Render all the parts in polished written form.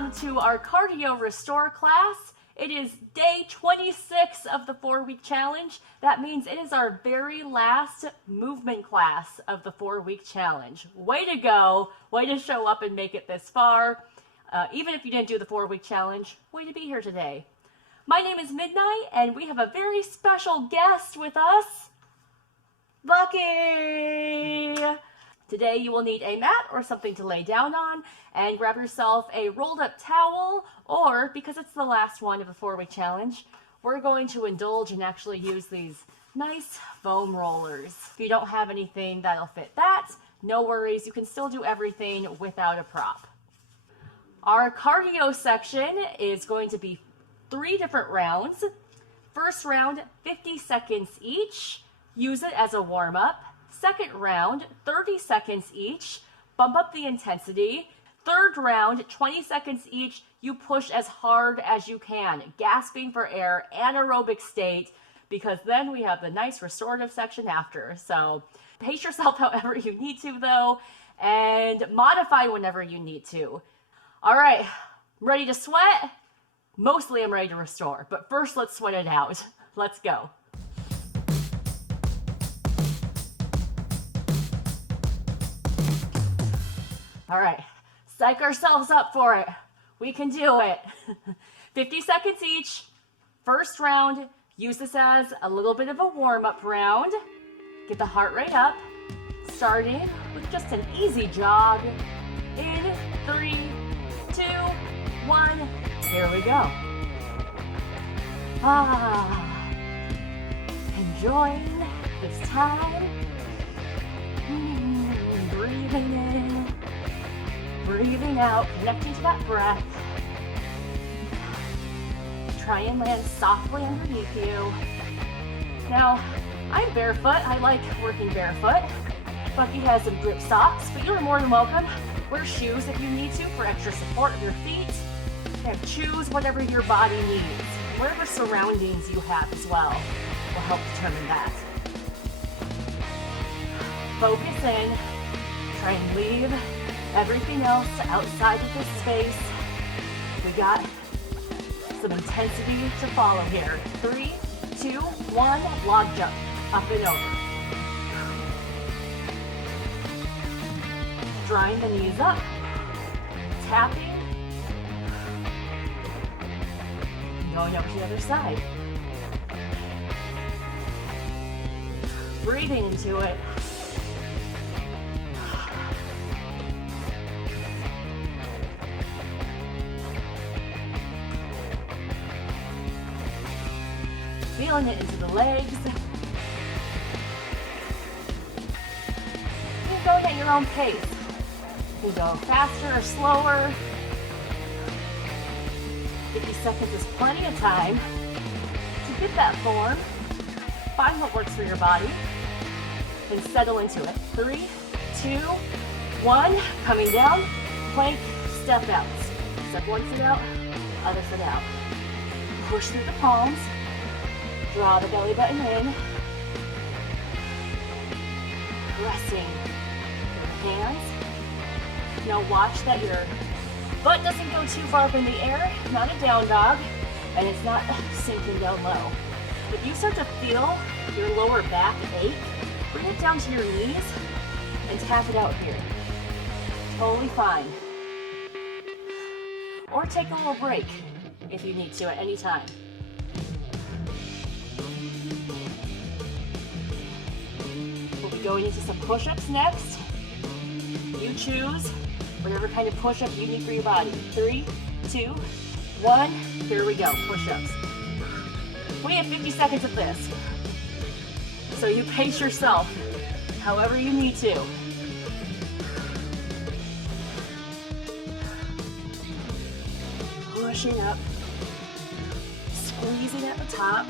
welcome to our cardio restore class. It is day 26 of the 4-week challenge. That means it is our very last movement class of the 4-week challenge. Way to go, way to show up and make it this far. Even if you didn't do the 4-week challenge, way to be here today. My name is Midnight and we have a very special guest with us, Bucky. Today you will need a mat or something to lay down on, and grab yourself a rolled up towel, or because it's the last one of the 4-week challenge, we're going to indulge and actually use these nice foam rollers. If you don't have anything that'll fit that, no worries, you can still do everything without a prop. Our cardio section is going to be 3 different rounds. First round, 50 seconds each. Use it as a warm-up. Second round, 30 seconds each. Bump up the intensity. Third round, 20 seconds each. You push as hard as you can, gasping for air, anaerobic state, because then we have the nice restorative section after. So pace yourself however you need to though, and modify whenever you need to. All right, ready to sweat? Mostly I'm ready to restore, but first let's sweat it out. Let's go. All right, psych ourselves up for it. We can do it. 50 seconds each. First round, use this as a little bit of a warm-up round. Get the heart rate up, starting with just an easy jog. In 3, 2, 1, here we go. Enjoying this time. Breathing in. Breathing out, connecting to that breath. Try and land softly underneath you. Now, I'm barefoot. I like working barefoot. Bucky has some grip socks, but you're more than welcome. Wear shoes if you need to for extra support of your feet. And choose whatever your body needs. Whatever surroundings you have as well will help determine that. Focus in. Try and leave everything else outside of this space. We got some intensity to follow here. 3, 2, 1, log jump, up and over. Drawing the knees up, tapping, going up to the other side. Breathing into it. Feeling it into the legs. You're going at your own pace. You can go faster or slower. 50 seconds is plenty of time to get that form. Find what works for your body and settle into it. 3, 2, 1, coming down, plank, step out. Step one foot out, other foot out. Push through the palms. Draw the belly button in. Pressing your hands. Now watch that your butt doesn't go too far up in the air, not a down dog, and it's not sinking down low. If you start to feel your lower back ache, bring it down to your knees and tap it out here. Totally fine. Or take a little break if you need to at any time. We'll be going into some push-ups next. You choose whatever kind of push-up you need for your body. 3, 2, 1, here we go, push-ups. We have 50 seconds of this. So you pace yourself however you need to. Pushing up, squeezing at the top.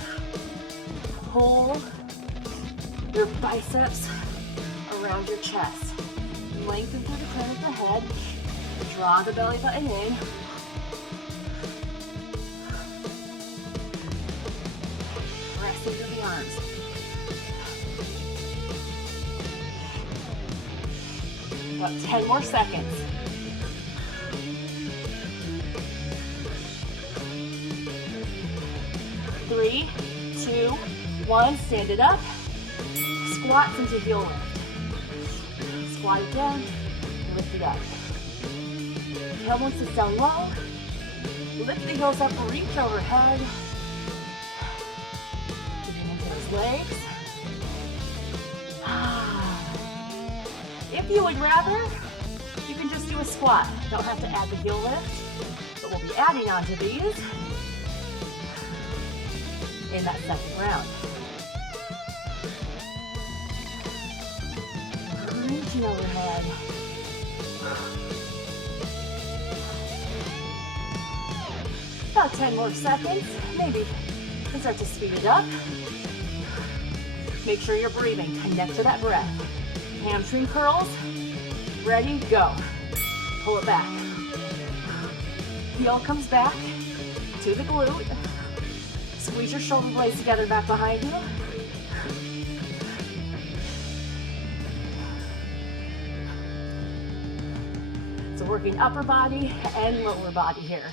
Pull your biceps around your chest. Lengthen through the crown of the head. Draw the belly button in. Pressing through the arms. About 10 more seconds. 3, 2, 1, stand it up. Squats into heel lift. Squat it down, lift it up. Tailbone sits down low. Lift the heels up, reach overhead. Digging into those legs. If you would rather, you can just do a squat. Don't have to add the heel lift, but we'll be adding onto these in that second round. Reaching overhead. About 10 more seconds. Maybe you can start to speed it up. Make sure you're breathing. Connect to that breath. Hamstring curls. Ready, go. Pull it back. Heel comes back to the glute. Squeeze your shoulder blades together back behind you. So working upper body and lower body here.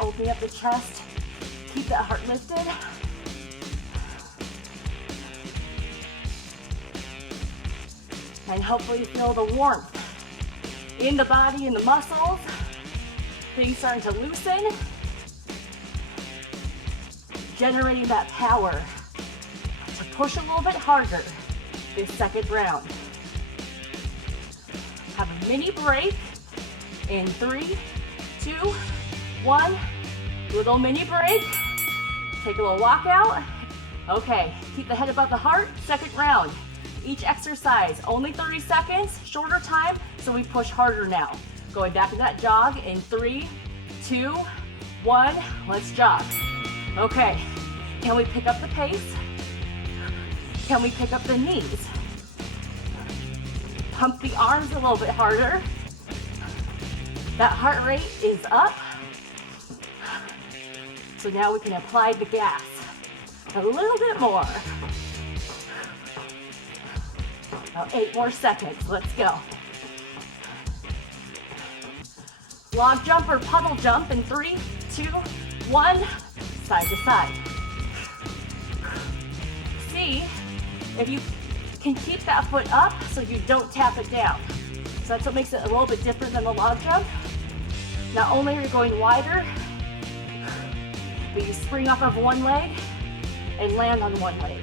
Opening up the chest. Keep that heart lifted. And hopefully feel the warmth in the body, in the muscles. Things starting to loosen. Generating that power to push a little bit harder this second round. Have a mini break in 3, 2, 1. Little mini break. Take a little walk out. Okay, keep the head above the heart. Second round. Each exercise, only 30 seconds, shorter time, so we push harder now. Going back to that jog in 3, 2, 1, let's jog. Okay, can we pick up the pace? Can we pick up the knees? Pump the arms a little bit harder. That heart rate is up. So now we can apply the gas a little bit more. About 8 more seconds, let's go. Log jump or puddle jump in 3, 2, 1, side to side. See if you can keep that foot up so you don't tap it down. So that's what makes it a little bit different than the log jump. Not only are you going wider, but you spring off of one leg and land on one leg.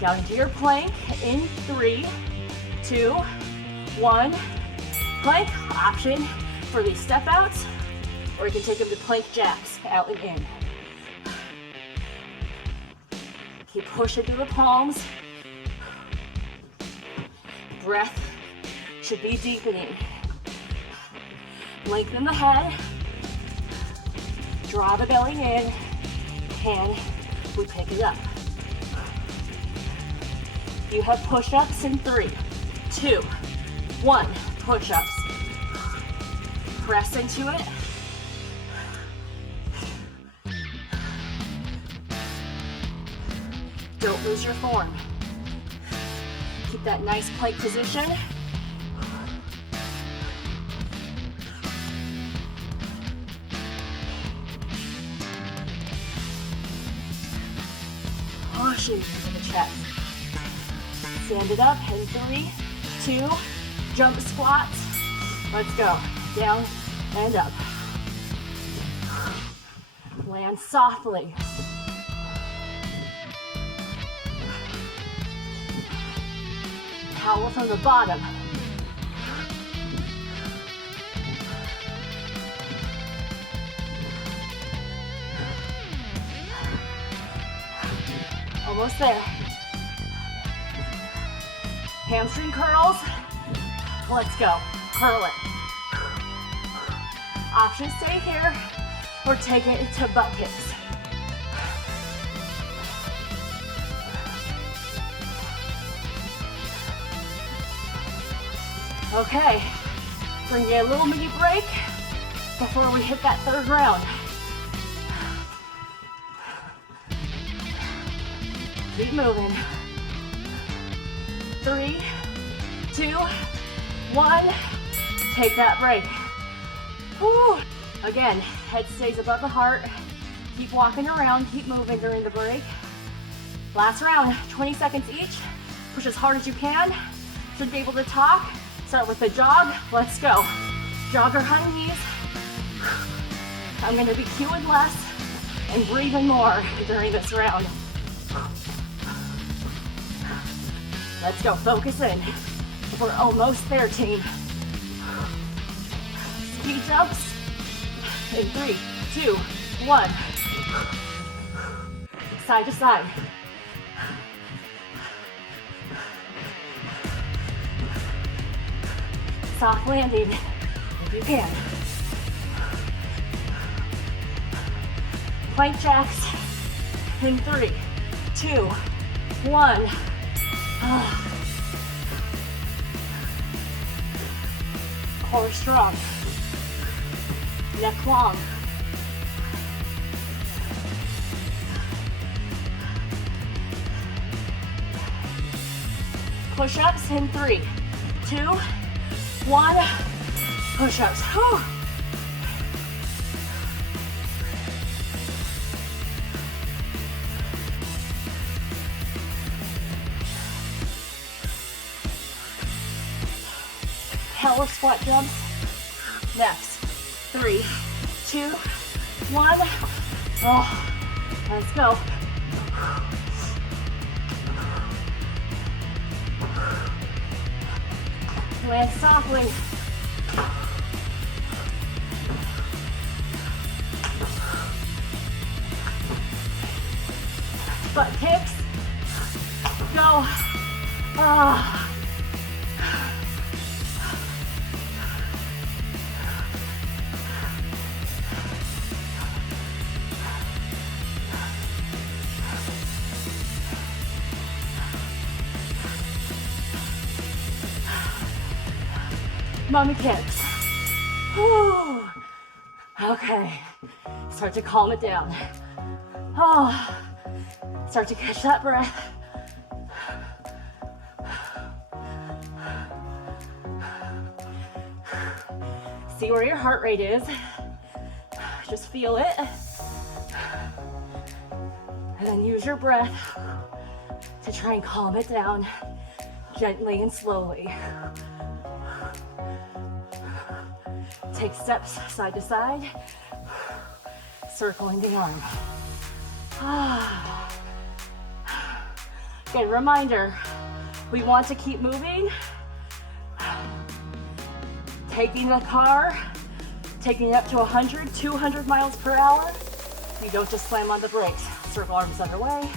Down into your plank in 3, 2, 1. Plank option for these step outs, or you can take them to plank jacks, out and in. Keep pushing through the palms. Breath should be deepening. Lengthen the head. Draw the belly in, and we pick it up. You have push-ups in 3, 2, 1. Push-ups. Press into it. Don't lose your form. Keep that nice plank position. Pushing through the chest. Stand it up in 3, 2, jump squats. Let's go. Down and up. Land softly. Power from the bottom. Almost there. Hamstring curls. Let's go. Curl it. Option stay here or take it to butt kicks. Okay, bring you a little mini break before we hit that third round. Keep moving. 3, 2, 1, Take that break. Whew. Again, head stays above the heart. Keep walking around, keep moving during the break. Last round, 20 seconds each. Push as hard as you can. Should be able to talk. Start with the jog. Let's go. Jog or high knees. I'm going to be cueing less and breathing more during this round. Let's go. Focus in. We're almost there, team. Speed jumps. In 3, 2, 1. Side to side. Soft landing if you can. Plank jacks in 3, 2, 1. Core strong. Neck long. Push-ups in 3, 2, 1. Push-ups. Whew. Power squat jumps. Next. 3, 2, 1. Oh, let's go. Land softly. Butt kicks. Go. Ah. Mommy kicks. Whew. Okay. Start to calm it down. Oh. Start to catch that breath. See where your heart rate is. Just feel it. And then use your breath to try and calm it down gently and slowly. Take steps side to side, circling the arm. Again, reminder, we want to keep moving. Taking the car, taking it up to 100, 200 miles per hour. You don't just slam on the brakes. Circle arms underway.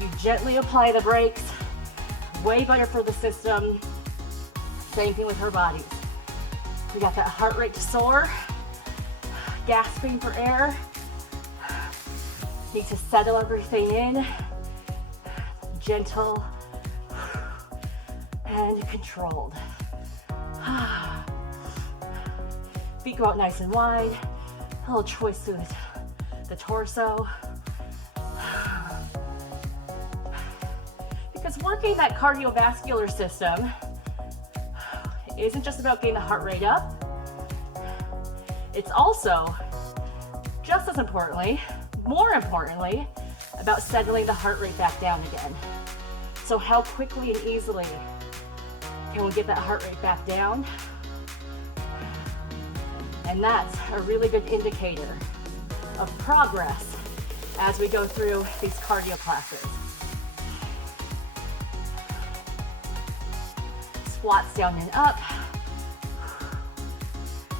You gently apply the brakes. Way better for the system. Same thing with her bodies. We got that heart rate to soar, gasping for air. Need to settle everything in, gentle and controlled. Feet go out nice and wide, a little twist through the torso. Because working that cardiovascular system isn't just about getting the heart rate up. It's also, just as importantly, more importantly, about settling the heart rate back down again. So how quickly and easily can we get that heart rate back down? And that's a really good indicator of progress as we go through these cardio classes. Squats down and up.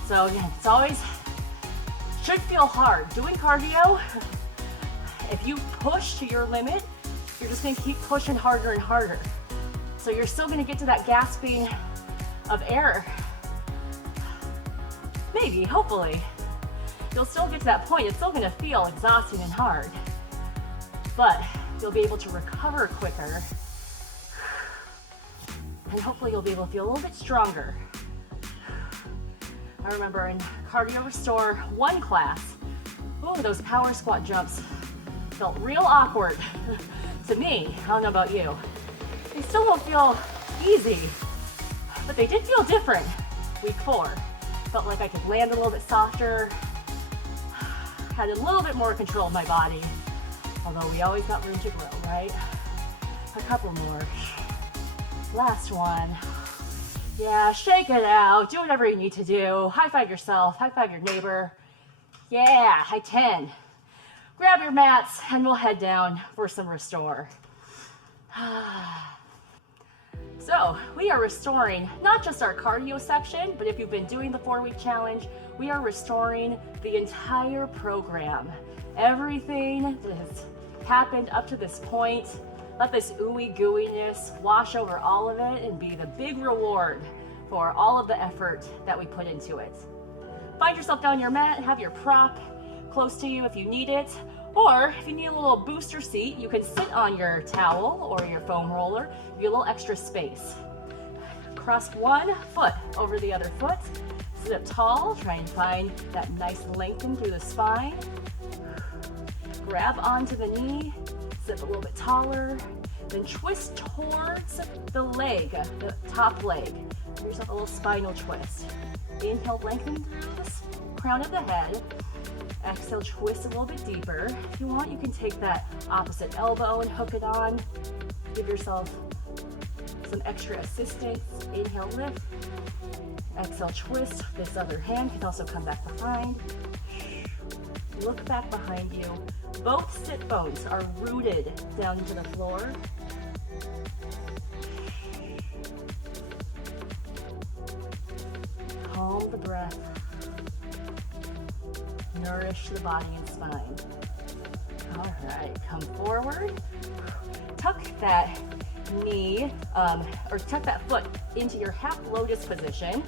So again, it's always, should feel hard. Doing cardio, if you push to your limit, you're just gonna keep pushing harder and harder. So you're still gonna get to that gasping of air. Maybe, hopefully. You'll still get to that point. It's still gonna feel exhausting and hard, but you'll be able to recover quicker. And hopefully you'll be able to feel a little bit stronger. I remember in Cardio Restore 1 class, those power squat jumps felt real awkward to me. I don't know about you. They still don't feel easy, But they did feel different week 4. Felt like I could land a little bit softer, had a little bit more control of my body, although we always got room to grow, right? A couple more. Last one. Yeah, shake it out, do whatever you need to do. High five yourself, high five your neighbor. Yeah, high 10. Grab your mats and we'll head down for some restore. So we are restoring not just our cardio section, but if you've been doing the 4-week challenge, we are restoring the entire program. Everything that has happened up to this point, let this ooey gooiness wash over all of it and be the big reward for all of the effort that we put into it. Find yourself down your mat, have your prop close to you if you need it, or if you need a little booster seat, you can sit on your towel or your foam roller, give you a little extra space. Cross one foot over the other foot, sit up tall, try and find that nice lengthen through the spine. Grab onto the knee, sit a little bit taller, then twist towards the leg, the top leg. Give yourself a little spinal twist. Inhale, lengthen through the crown of the head. Exhale, twist a little bit deeper. If you want, you can take that opposite elbow and hook it on. Give yourself some extra assistance. Inhale, lift. Exhale, twist. This other hand can also come back behind. Look back behind you. Both sit bones are rooted down into the floor. Calm the breath. Nourish the body and spine. All right, come forward. Tuck that knee, or tuck that foot into your half lotus position.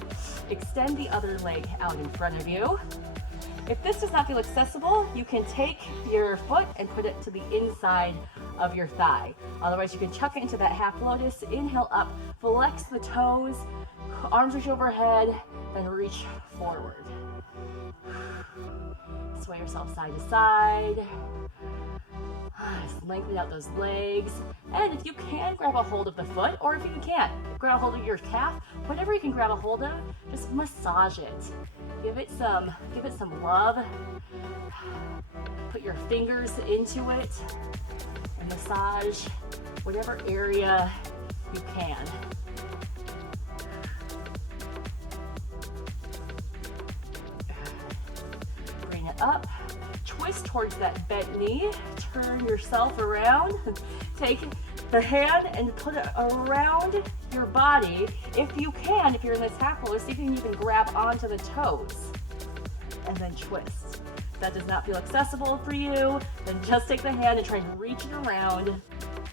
Extend the other leg out in front of you. If this does not feel accessible, you can take your foot and put it to the inside of your thigh. Otherwise, you can chuck it into that half lotus. Inhale up, flex the toes, arms reach overhead, then reach forward. Sway yourself side to side. Just lengthen out those legs. And if you can, grab a hold of the foot, or if you can't, grab a hold of your calf. Whatever you can grab a hold of, just massage it. Give it some love. Put your fingers into it and massage whatever area you can. Bring it up. Twist towards that bent knee. Turn yourself around. Take the hand and put it around your body. If you can, if you're in this half roller, see if you can even grab onto the toes and then twist. If that does not feel accessible for you, then just take the hand and try and reach it around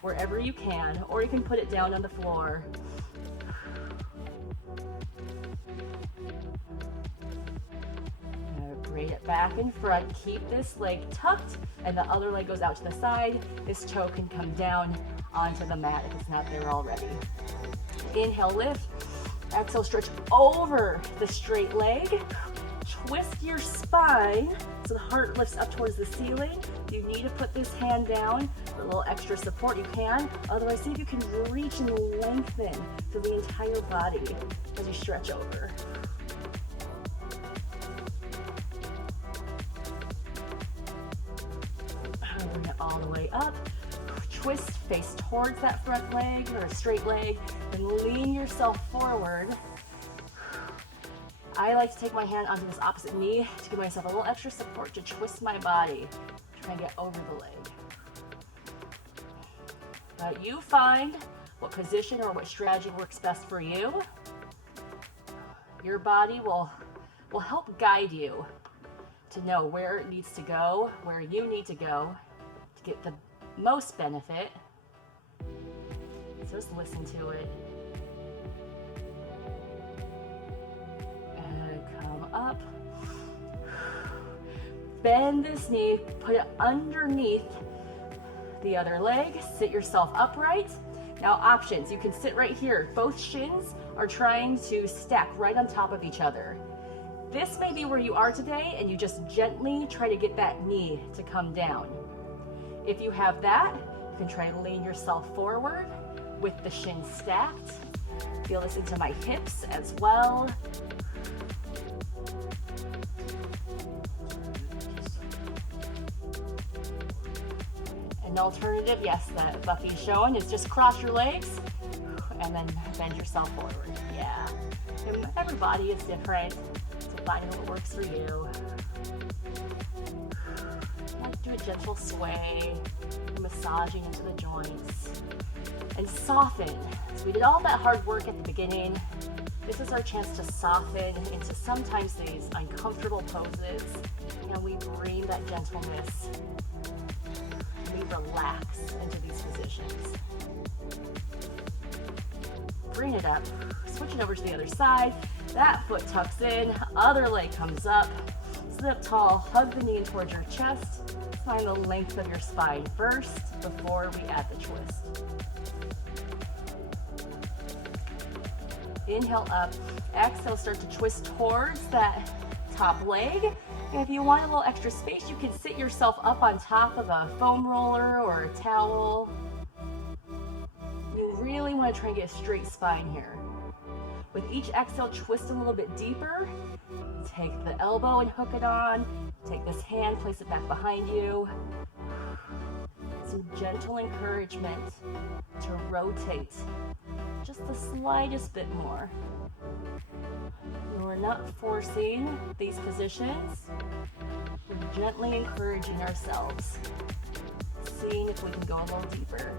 wherever you can, or you can put it down on the floor. Bring it back in front. Keep this leg tucked and the other leg goes out to the side. This toe can come down onto the mat if it's not there already. Inhale, lift. Exhale, stretch over the straight leg. Twist your spine so the heart lifts up towards the ceiling. If you need to put this hand down for a little extra support, you can. Otherwise, see if you can reach and lengthen through the entire body as you stretch over. Bring it all the way up. Twist, face towards that front leg or a straight leg, and lean yourself forward. I like to take my hand onto this opposite knee to give myself a little extra support to twist my body, try and get over the leg. You find what position or what strategy works best for you. Your body will help guide you to know where it needs to go, where you need to go to get the most benefit. So just listen to it. And come up. Bend this knee, put it underneath the other leg. Sit yourself upright. Now options, you can sit right here. Both shins are trying to stack right on top of each other. This may be where you are today, and you just gently try to get that knee to come down. If you have that, you can try to lean yourself forward, with the shins stacked. Feel this into my hips as well. An alternative, yes, that Buffy's showing, is just cross your legs and then bend yourself forward. Yeah. And every body is different, so find what works for you. Do a gentle sway, massaging into the joints, and soften. So we did all that hard work at the beginning. This is our chance to soften into sometimes these uncomfortable poses, and we bring that gentleness. We relax into these positions. Bring it up, switch it over to the other side. That foot tucks in, other leg comes up. Sit up tall, hug the knee towards your chest. Find the length of your spine first before we add the twist. Inhale up, exhale, start to twist towards that top leg. And if you want a little extra space, you can sit yourself up on top of a foam roller or a towel. You really want to try and get a straight spine here. With each exhale, twist a little bit deeper. Take the elbow and hook it on. Take this hand, place it back behind you. Some gentle encouragement to rotate just the slightest bit more. We're not forcing these positions. We're gently encouraging ourselves, seeing if we can go a little deeper.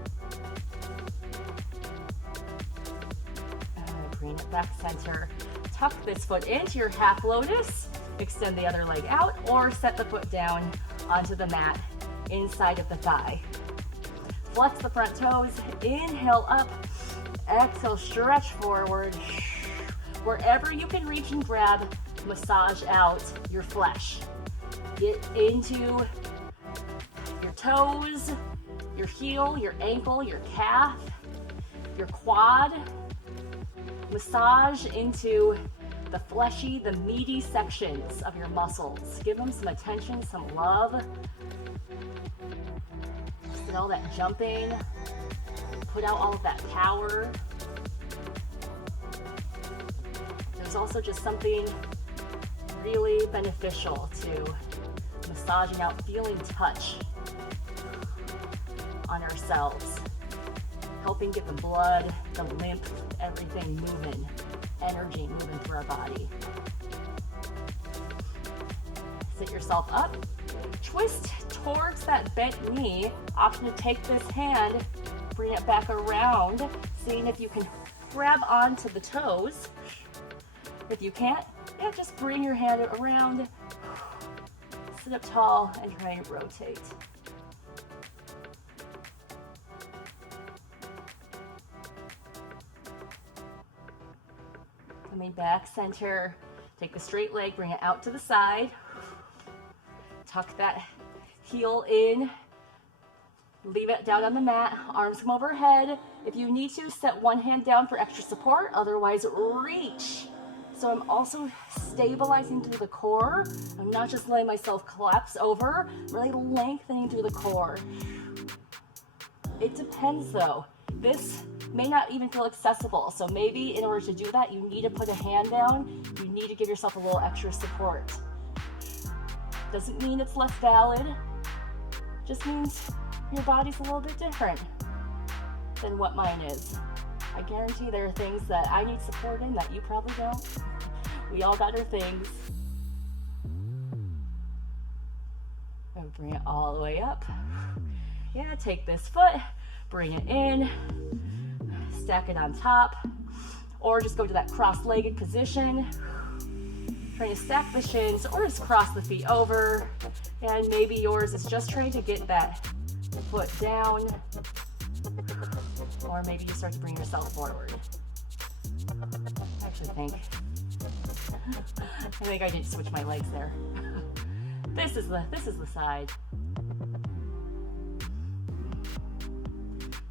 Bring it back center. Tuck this foot into your half lotus. Extend the other leg out, or set the foot down onto the mat inside of the thigh. Flex the front toes. Inhale up. Exhale, stretch forward. Wherever you can reach and grab, massage out your flesh. Get into your toes, your heel, your ankle, your calf, your quad. Massage into the fleshy, the meaty sections of your muscles. Give them some attention, some love. Get all that jumping. Put out all of that power. There's also just something really beneficial to massaging out, feeling touch on ourselves. Helping get the blood, the lymph, everything moving, energy moving through our body. Sit yourself up, twist towards that bent knee. Option to take this hand, bring it back around, seeing if you can grab onto the toes. If you can't, yeah, just bring your hand around, sit up tall, and try and rotate. Coming back center, take the straight leg, bring it out to the side. Tuck that heel in, leave it down on the mat, arms come overhead. If you need to, set one hand down for extra support, otherwise reach. So I'm also stabilizing through the core. I'm not just letting myself collapse over, I'm really lengthening through the core. It depends though. This may not even feel accessible. So maybe in order to do that, you need to put a hand down. You need to give yourself a little extra support. Doesn't mean it's less valid. Just means your body's a little bit different than what mine is. I guarantee there are things that I need support in that you probably don't. We all got our things. And bring it all the way up. Yeah, take this foot, bring it in, stack it on top, or just go to that cross-legged position. Trying to stack the shins or just cross the feet over. And maybe yours is just trying to get that foot down, or maybe you start to bring yourself forward. I actually think I need to switch my legs there. This is the side.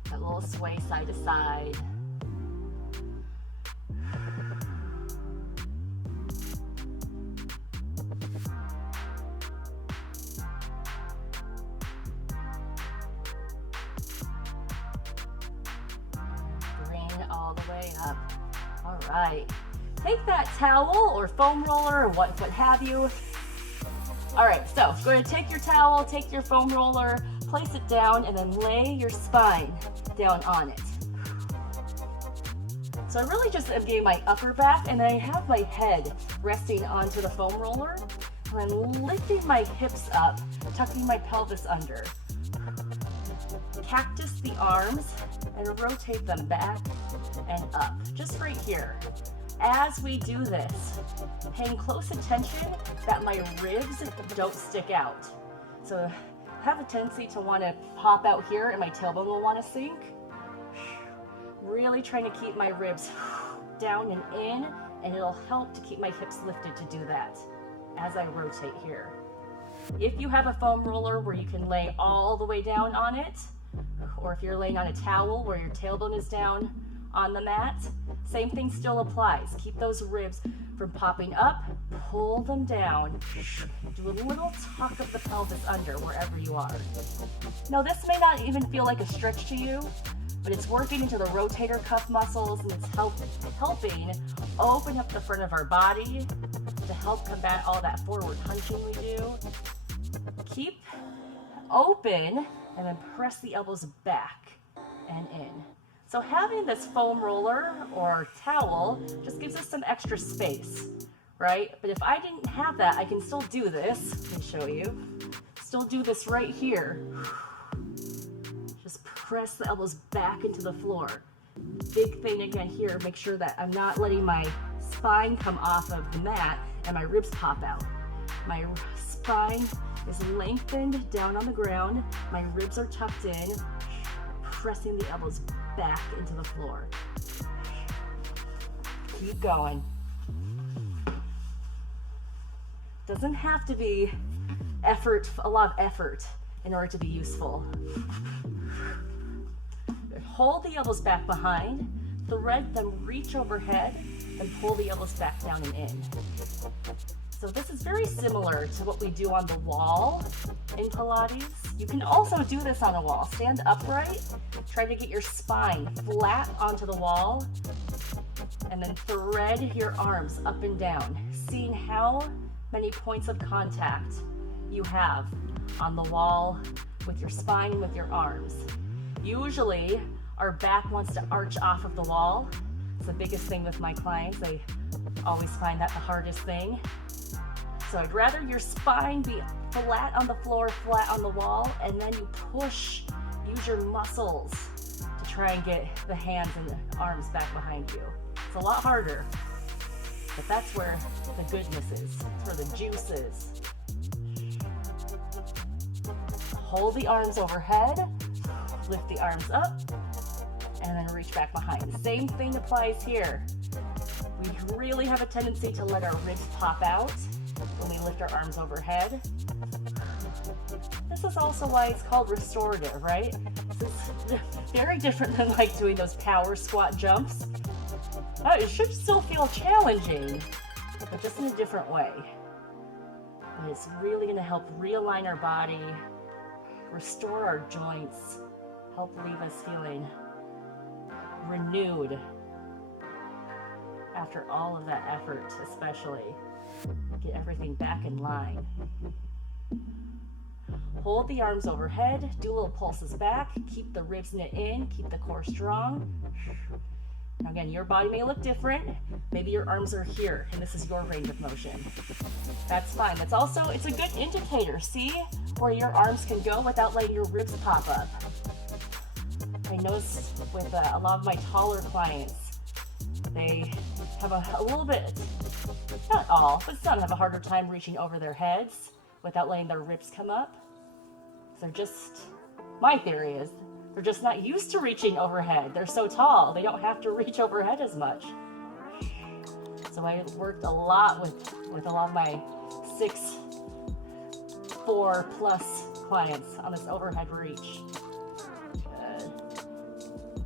That little sway side to side. all the way up. All right. Take that towel or foam roller or what have you. All right, so go ahead and take your towel, take your foam roller, place it down, and then lay your spine down on it. So I really just am getting my upper back, and I have my head resting onto the foam roller. And I'm lifting my hips up, tucking my pelvis under. Cactus the arms and rotate them back and up, just right here. As we do this, paying close attention that my ribs don't stick out. So I have a tendency to want to pop out here and my tailbone will want to sink. Really trying to keep my ribs down and in, and it'll help to keep my hips lifted to do that as I rotate here. If you have a foam roller where you can lay all the way down on it, or if you're laying on a towel where your tailbone is down on the mat, same thing still applies. Keep those ribs from popping up, pull them down, do a little tuck of the pelvis under wherever you are. Now this may not even feel like a stretch to you, but it's working into the rotator cuff muscles, and it's helping open up the front of our body to help combat all that forward punching we do. Keep open and then press the elbows back and in. So having this foam roller or towel just gives us some extra space, right? But if I didn't have that, I can still do this. Let me show you. Still do this right here. Just press the elbows back into the floor. Big thing again here, make sure that I'm not letting my spine come off of the mat and my ribs pop out. My spine is lengthened down on the ground. My ribs are tucked in, pressing the elbows back into the floor. Keep going. Doesn't have to be a lot of effort in order to be useful. Hold the elbows back behind, thread them, reach overhead, and pull the elbows back down and in. So this is very similar to what we do on the wall in Pilates. You can also do this on a wall. Stand upright, try to get your spine flat onto the wall, and then thread your arms up and down, seeing how many points of contact you have on the wall with your spine and with your arms. Usually, our back wants to arch off of the wall. It's the biggest thing with my clients. They always find that the hardest thing. So I'd rather your spine be flat on the floor, flat on the wall, and then you push, use your muscles to try and get the hands and the arms back behind you. It's a lot harder, but that's where the goodness is. That's where the juice is. Hold the arms overhead, lift the arms up, and then reach back behind. Same thing applies here. We really have a tendency to let our ribs pop out when we lift our arms overhead. This is also why it's called restorative, right? This is very different than like doing those power squat jumps. It should still feel challenging, but just in a different way. And it's really going to help realign our body, restore our joints, help leave us feeling renewed after all of that effort, especially. Get everything back in line. Hold the arms overhead, do little pulses back, keep the ribs knit in, keep the core strong. Now again, your body may look different. Maybe your arms are here and this is your range of motion. That's fine. That's also, it's a good indicator. See where your arms can go without letting your ribs pop up. I notice with a lot of my taller clients, they have a little bit, not all, but some have a harder time reaching over their heads without letting their ribs come up. They're just, my theory is, they're just not used to reaching overhead. They're so tall, they don't have to reach overhead as much. So I worked a lot with a lot of my 6'4" clients on this overhead reach. Good.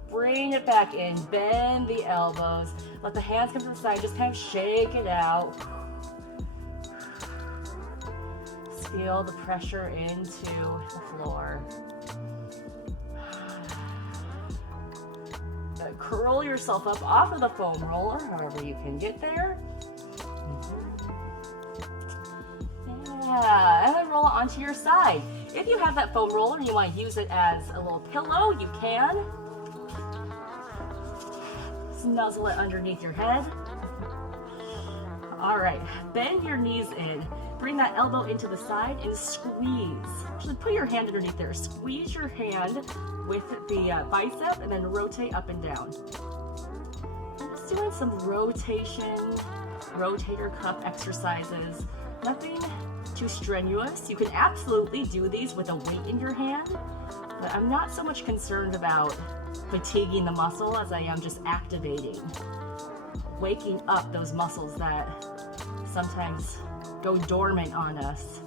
Bring it back in, bend the elbows, let the hands come to the side, just kind of shake it out. Feel the pressure into the floor. Good. curl yourself up off of the foam roller, however you can get there. Yeah, and then roll it onto your side. If you have that foam roller and you want to use it as a little pillow, you can. Nuzzle it underneath your head. All right, bend your knees in. Bring that elbow into the side and squeeze. Just put your hand underneath there. Squeeze your hand with the bicep and then rotate up and down. Just doing some rotation, rotator cuff exercises. Nothing too strenuous. You can absolutely do these with a weight in your hand, but I'm not so much concerned about fatiguing the muscle as I am just activating, waking up those muscles that sometimes go dormant on us.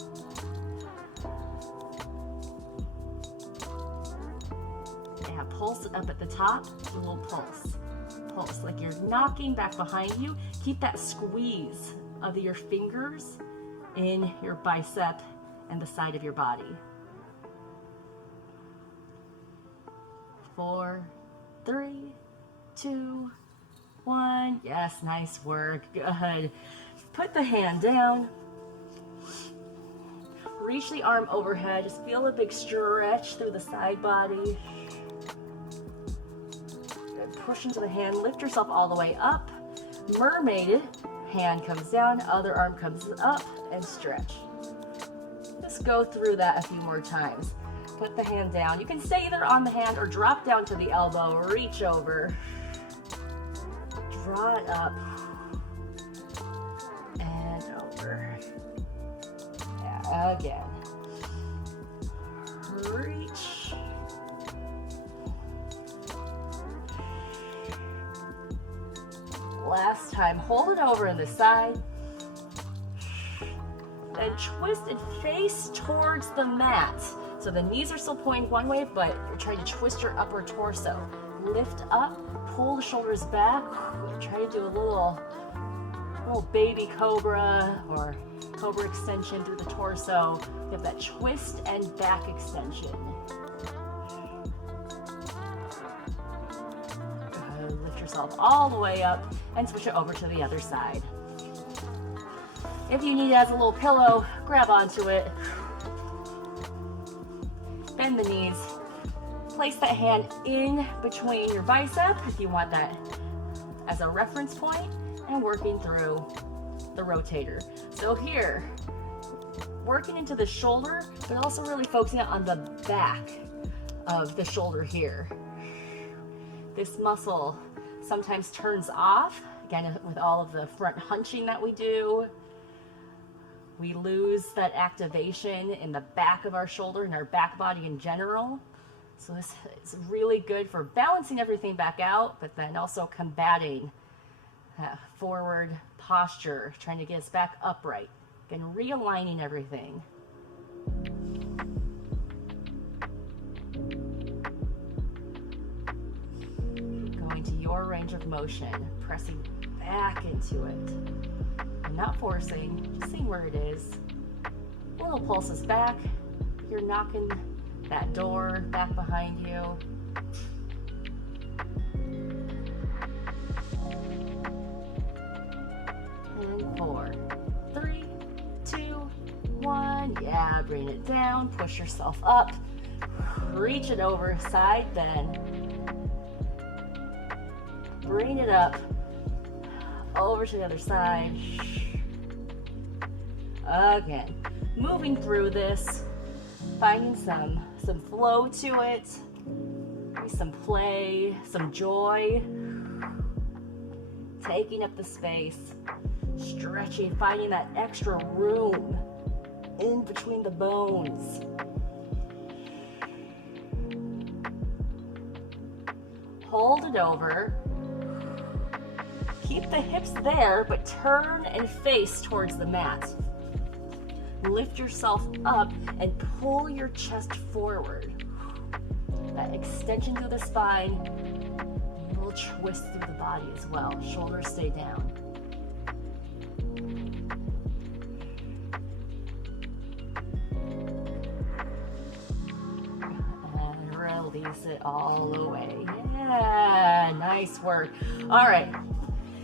Yeah, pulse up at the top, a little pulse. Pulse, like you're knocking back behind you. Keep that squeeze of your fingers in your bicep and the side of your body. 4, 3, 2, 1. Yes, nice work. Good. Put the hand down. Reach the arm overhead. Just feel a big stretch through the side body. Good. Push into the hand. Lift yourself all the way up. Mermaid. Hand comes down. Other arm comes up and stretch. Just go through that a few more times. Put the hand down. You can stay either on the hand or drop down to the elbow. Reach over. Draw it up. And over. Yeah, again. Reach. Last time. Hold it over in the side. Then twist and face towards the mat. So the knees are still pointing one way, but you're trying to twist your upper torso. Lift up, pull the shoulders back. Try to do a little baby cobra or cobra extension through the torso. You have that twist and back extension. Good. Lift yourself all the way up and switch it over to the other side. If you need it as a little pillow, grab onto it. Bend the knees. Place that hand in between your bicep if you want that as a reference point, and working through the rotator. So here, working into the shoulder, but also really focusing on the back of the shoulder here. This muscle sometimes turns off, again, with all of the front hunching that we do. We lose that activation in the back of our shoulder and our back body in general. So this is really good for balancing everything back out, but then also combating forward posture, trying to get us back upright, and realigning everything. Going to your range of motion, pressing back into it. I'm not forcing, just seeing where it is. Little pulses back. You're knocking that door back behind you. And 4, 3, 2, 1. Yeah, bring it down. Push yourself up. Reach it over, side bend. Bring it up. Over to the other side. Again, moving through this, finding some flow to it, maybe some play, some joy, taking up the space, stretching, finding that extra room in between the bones. Hold it over. Keep the hips there, but turn and face towards the mat. Lift yourself up and pull your chest forward. That extension through the spine, a little twist through the body as well. Shoulders stay down. And real Release it all the way. Yeah, nice work. All right,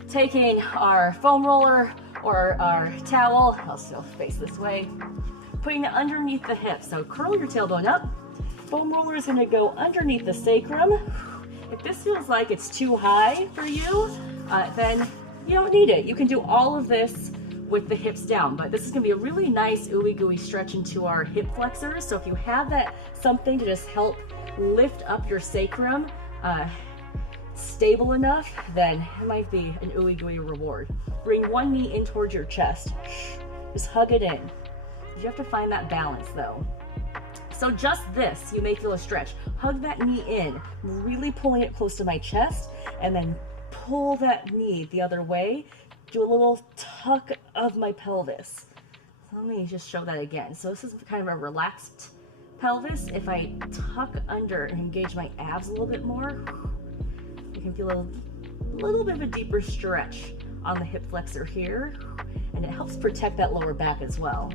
taking our foam roller or our towel, I'll still face this way, putting it underneath the hips. So curl your tailbone up. Foam roller is gonna go underneath the sacrum. If this feels like it's too high for you, then you don't need it. You can do all of this with the hips down, but this is gonna be a really nice ooey gooey stretch into our hip flexors. So if you have that something to just help lift up your sacrum stable enough, then it might be an ooey gooey reward. Bring one knee in towards your chest. Just hug it in. You have to find that balance though. So just this, you may feel a stretch. Hug that knee in, really pulling it close to my chest, and then pull that knee the other way. Do a little tuck of my pelvis. Let me just show that again. So this is kind of a relaxed pelvis. If I tuck under and engage my abs a little bit more, you can feel a little bit of a deeper stretch on the hip flexor here, and it helps protect that lower back as well.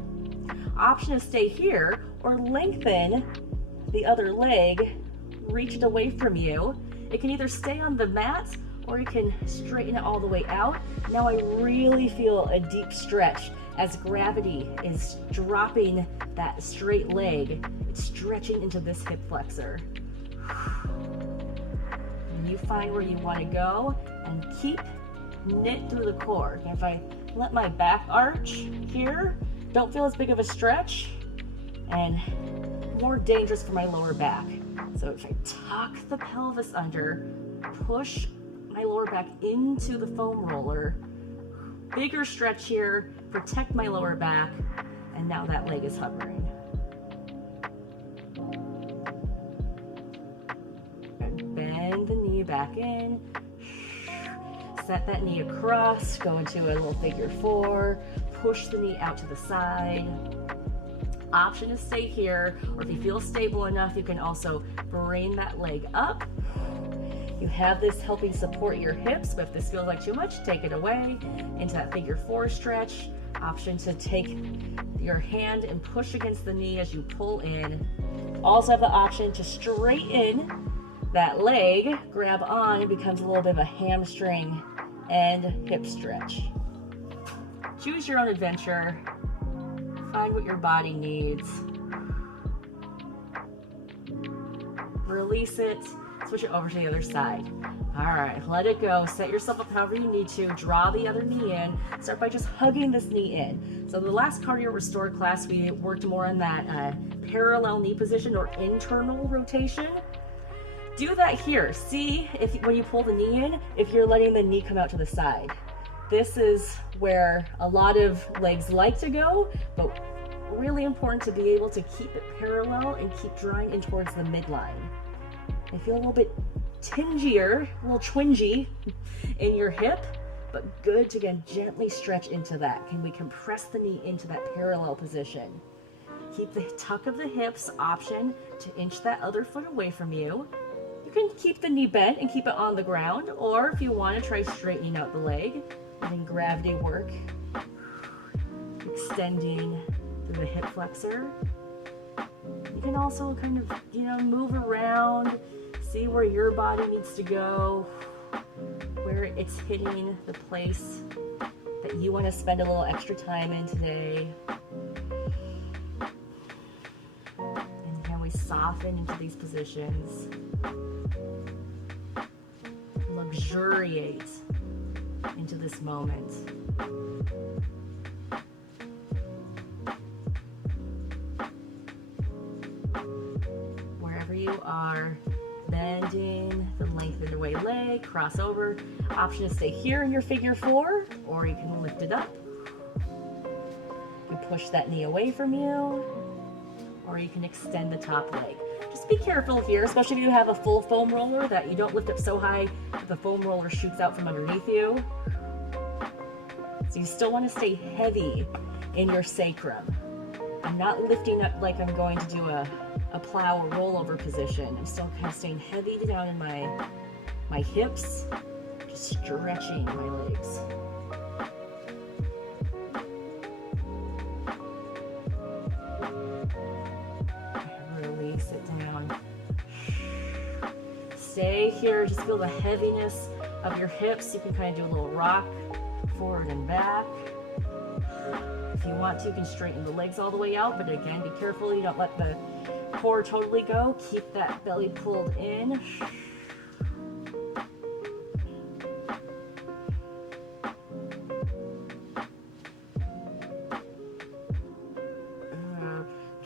Option is stay here or lengthen the other leg, reach it away from you. It can either stay on the mat or you can straighten it all the way out. Now I really feel a deep stretch as gravity is dropping that straight leg. It's stretching into this hip flexor. And you find where you want to go and keep knit through the core. And if I let my back arch here, don't feel as big of a stretch and more dangerous for my lower back. So if I tuck the pelvis under, push my lower back into the foam roller, bigger stretch here, protect my lower back, and now that leg is hovering. And bend the knee back in, set that knee across, go into a little figure four, push the knee out to the side. Option is stay here, or if you feel stable enough, you can also bring that leg up. You have this helping support your hips, but if this feels like too much, take it away into that figure four stretch. Option to take your hand and push against the knee as you pull in. Also have the option to straighten that leg, grab on, it becomes a little bit of a hamstring and hip stretch. Choose your own adventure. Find what your body needs. Release it. Switch it over to the other side. All right, let it go. Set yourself up however you need to. Draw the other knee in. Start by just hugging this knee in. So the last cardio restore class, we worked more on that parallel knee position or internal rotation. Do that here. See if when you pull the knee in, if you're letting the knee come out to the side. This is where a lot of legs like to go, but really important to be able to keep it parallel and keep drawing in towards the midline. I feel a little bit tingier, a little twingy in your hip, but good to again gently stretch into that. Can we compress the knee into that parallel position? Keep the tuck of the hips, option to inch that other foot away from you. You can keep the knee bent and keep it on the ground, or if you want to try straightening out the leg, letting gravity work, extending through the hip flexor. You can also kind of, move around, see where your body needs to go, where it's hitting the place that you want to spend a little extra time in today. And can we soften into these positions? Luxuriate into this moment. Wherever you are, bending the lengthened away leg, cross over. Option is stay here in your figure four, or you can lift it up. You push that knee away from you, or you can extend the top leg. Just be careful here, especially if you have a full foam roller, that you don't lift up so high that the foam roller shoots out from underneath you. So you still want to stay heavy in your sacrum. I'm not lifting up like I'm going to do a plow or rollover position. I'm still kind of staying heavy down in my hips, just stretching my legs. Release it down. Stay here, just feel the heaviness of your hips. You can kind of do a little rock forward and back. If you want to, you can straighten the legs all the way out, but again, be careful you don't let the core totally go. Keep that belly pulled in.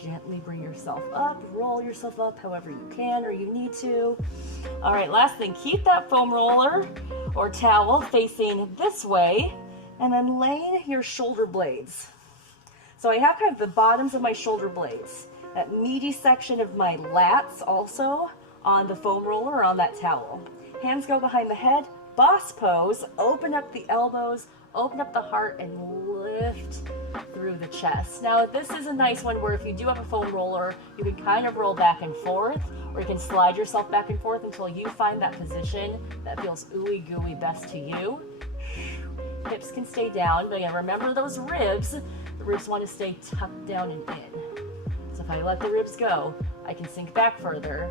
Gently bring yourself up, roll yourself up however you can or you need to. All right, last thing, keep that foam roller or towel facing this way, and then lay your shoulder blades. So I have kind of the bottoms of my shoulder blades, that meaty section of my lats also on the foam roller or on that towel. Hands go behind the head, boss pose, open up the elbows, open up the heart, and lift through the chest. Now this is a nice one where if you do have a foam roller, you can kind of roll back and forth, or you can slide yourself back and forth until you find that position that feels ooey gooey best to you. Hips can stay down, but again, remember those ribs. The ribs want to stay tucked down and in. So if I let the ribs go, I can sink back further.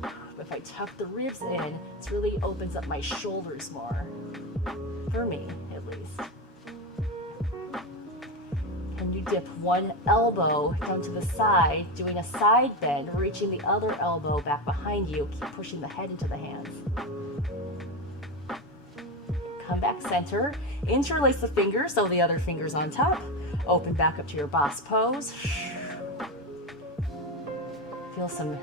But if I tuck the ribs in, it really opens up my shoulders more. For me, at least. And you dip one elbow down to the side, doing a side bend, reaching the other elbow back behind you. Keep pushing the head into the hands. Come back center. Interlace the fingers, so the other finger's on top. Open back up to your boss pose. Feel some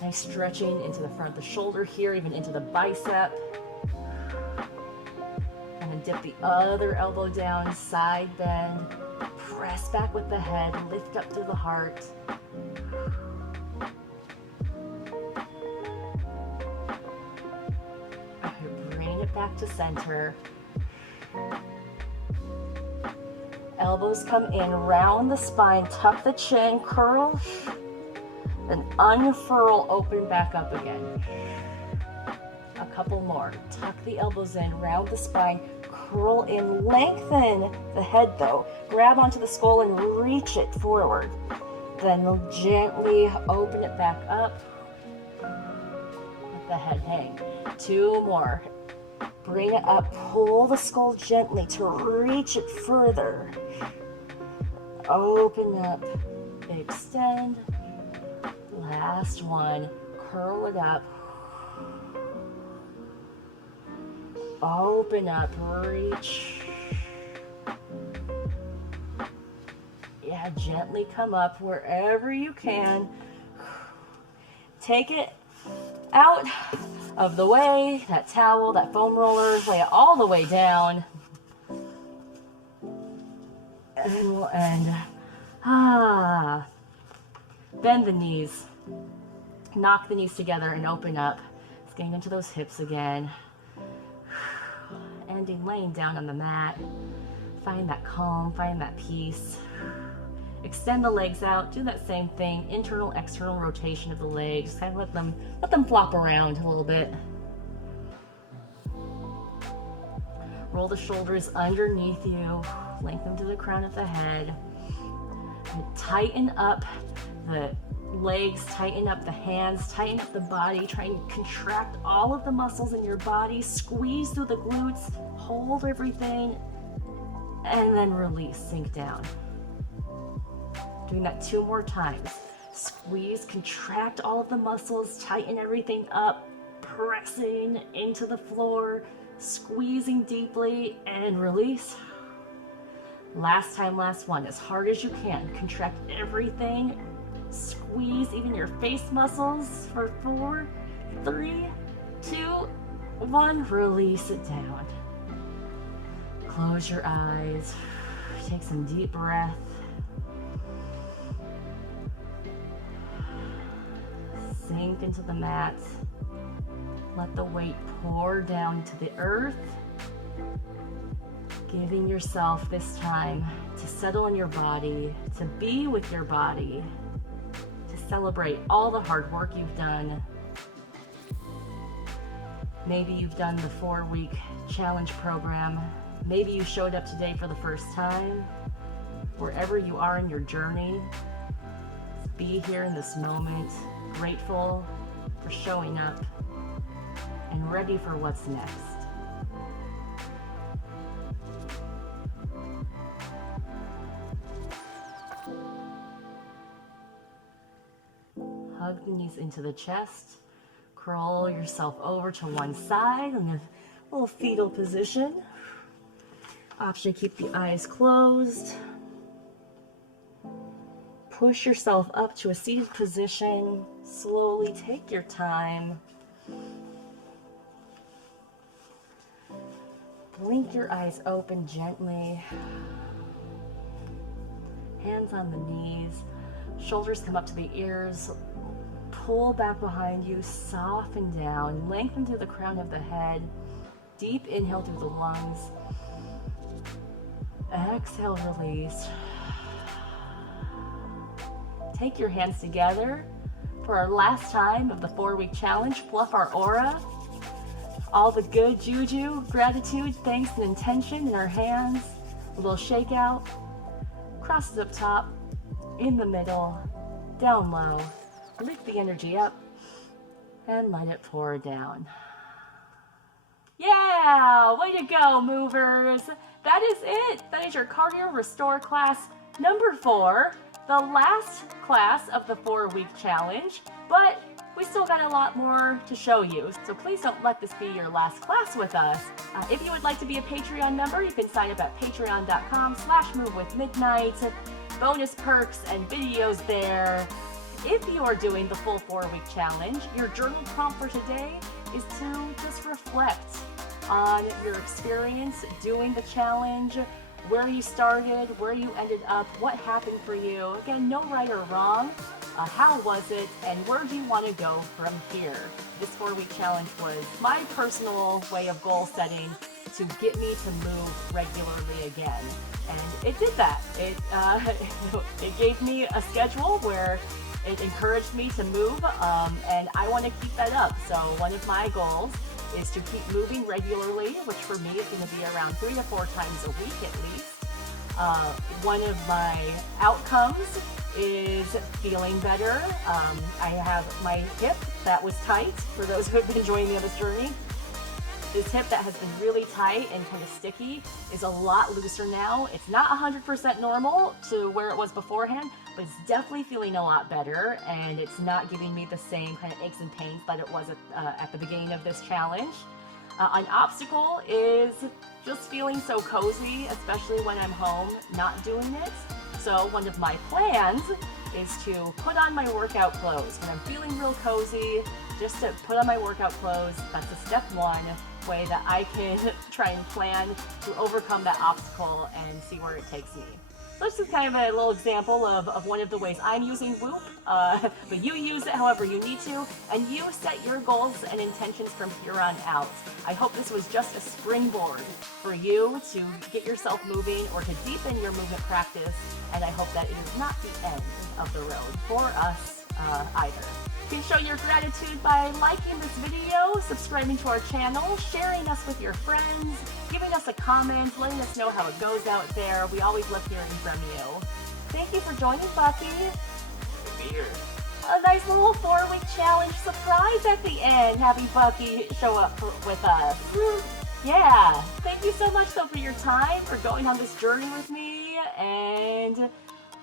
nice stretching into the front of the shoulder here, even into the bicep. And then dip the other elbow down, side bend. Press back with the head, lift up through the heart. Okay, bring it back to center. Elbows come in, round the spine, tuck the chin, curl, then unfurl, open back up again. A couple more. Tuck the elbows in, round the spine, curl in, lengthen the head though. Grab onto the skull and reach it forward. Then gently open it back up. Let the head hang. Two more. Bring it up, pull the skull gently to reach it further. Open up, extend. Last one, curl it up. Open up, reach. Yeah, gently come up wherever you can. Take it out of the way, that towel, that foam roller, lay it all the way down. And we'll end. Bend the knees. Knock the knees together and open up. It's getting into those hips again. Ending laying down on the mat. Find that calm, find that peace. Extend the legs out, do that same thing, internal, external rotation of the legs. Kind of let them flop around a little bit. Roll the shoulders underneath you, lengthen to the crown of the head. And tighten up the legs, tighten up the hands, tighten up the body. Try and contract all of the muscles in your body. Squeeze through the glutes, hold everything, and then release, sink down. Doing that 2 more times. Squeeze, contract all of the muscles, tighten everything up, pressing into the floor, squeezing deeply, and release. Last time, last one, as hard as you can. Contract everything. Squeeze even your face muscles for 4, 3, 2, 1. Release it down. Close your eyes. Take some deep breath. Sink into the mat. Let the weight pour down to the earth. Giving yourself this time to settle in your body, to be with your body, to celebrate all the hard work you've done. Maybe you've done the 4-week challenge program. Maybe you showed up today for the first time. Wherever you are in your journey, be here in this moment. Grateful for showing up. and ready for what's next. Hug the knees into the chest. Curl yourself over to one side in a little fetal position. Option to keep the eyes closed. Push yourself up to a seated position. Slowly take your time. Blink your eyes open gently. Hands on the knees. Shoulders come up to the ears. Pull back behind you. Soften down. Lengthen through the crown of the head. Deep inhale through the lungs. Exhale, release. Take your hands together for our last time of the 4-week challenge. Fluff our aura. All the good juju, gratitude, thanks, and intention in our hands. A little shake out. Crosses up top, in the middle, down low. Lift the energy up and let it pour down. Yeah, way to go, movers. That is it. That is your cardio restore class number 4. The last class of the 4-week challenge, but we still got a lot more to show you. So please don't let this be your last class with us. If you would like to be a Patreon member, you can sign up at patreon.com/movewithmidnight. Bonus perks and videos there. If you are doing the full 4-week challenge, your journal prompt for today is to just reflect on your experience doing the challenge, where you started, where you ended up, what happened for you. Again, no right or wrong. How was it, and where do you want to go from here? This 4-week challenge was my personal way of goal setting to get me to move regularly again. And it did that. It gave me a schedule where it encouraged me to move, and I want to keep that up. So one of my goals is to keep moving regularly, which for me is going to be around 3 to 4 times a week at least. One of my outcomes is feeling better. I have my hip that was tight, for those who have been joining me on this journey. This hip that has been really tight and kind of sticky is a lot looser now. It's not 100% normal to where it was beforehand, but it's definitely feeling a lot better, and it's not giving me the same kind of aches and pains that it was at the beginning of this challenge. An obstacle is just feeling so cozy, especially when I'm home not doing it. So one of my plans is to put on my workout clothes. When I'm feeling real cozy, just to put on my workout clothes. That's a step 1 way that I can try and plan to overcome that obstacle and see where it takes me. So this is kind of a little example of one of the ways I'm using Whoop, but you use it however you need to, and you set your goals and intentions from here on out. I hope this was just a springboard for you to get yourself moving or to deepen your movement practice, and I hope that it is not the end of the road for us either. You can show your gratitude by liking this video, subscribing to our channel, sharing us with your friends, giving us a comment, letting us know how it goes out there. We always love hearing from you. Thank you for joining, Bucky. Good to be here. A nice little 4-week challenge surprise at the end, having Bucky show up with us. Yeah. Thank you so much, though, for your time, for going on this journey with me, and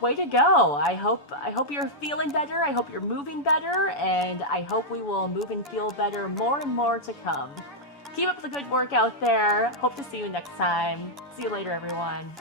way to go. I hope you're feeling better. I hope you're moving better, and I hope we will move and feel better more and more to come. Keep up the good work out there. Hope to see you next time. See you later, everyone.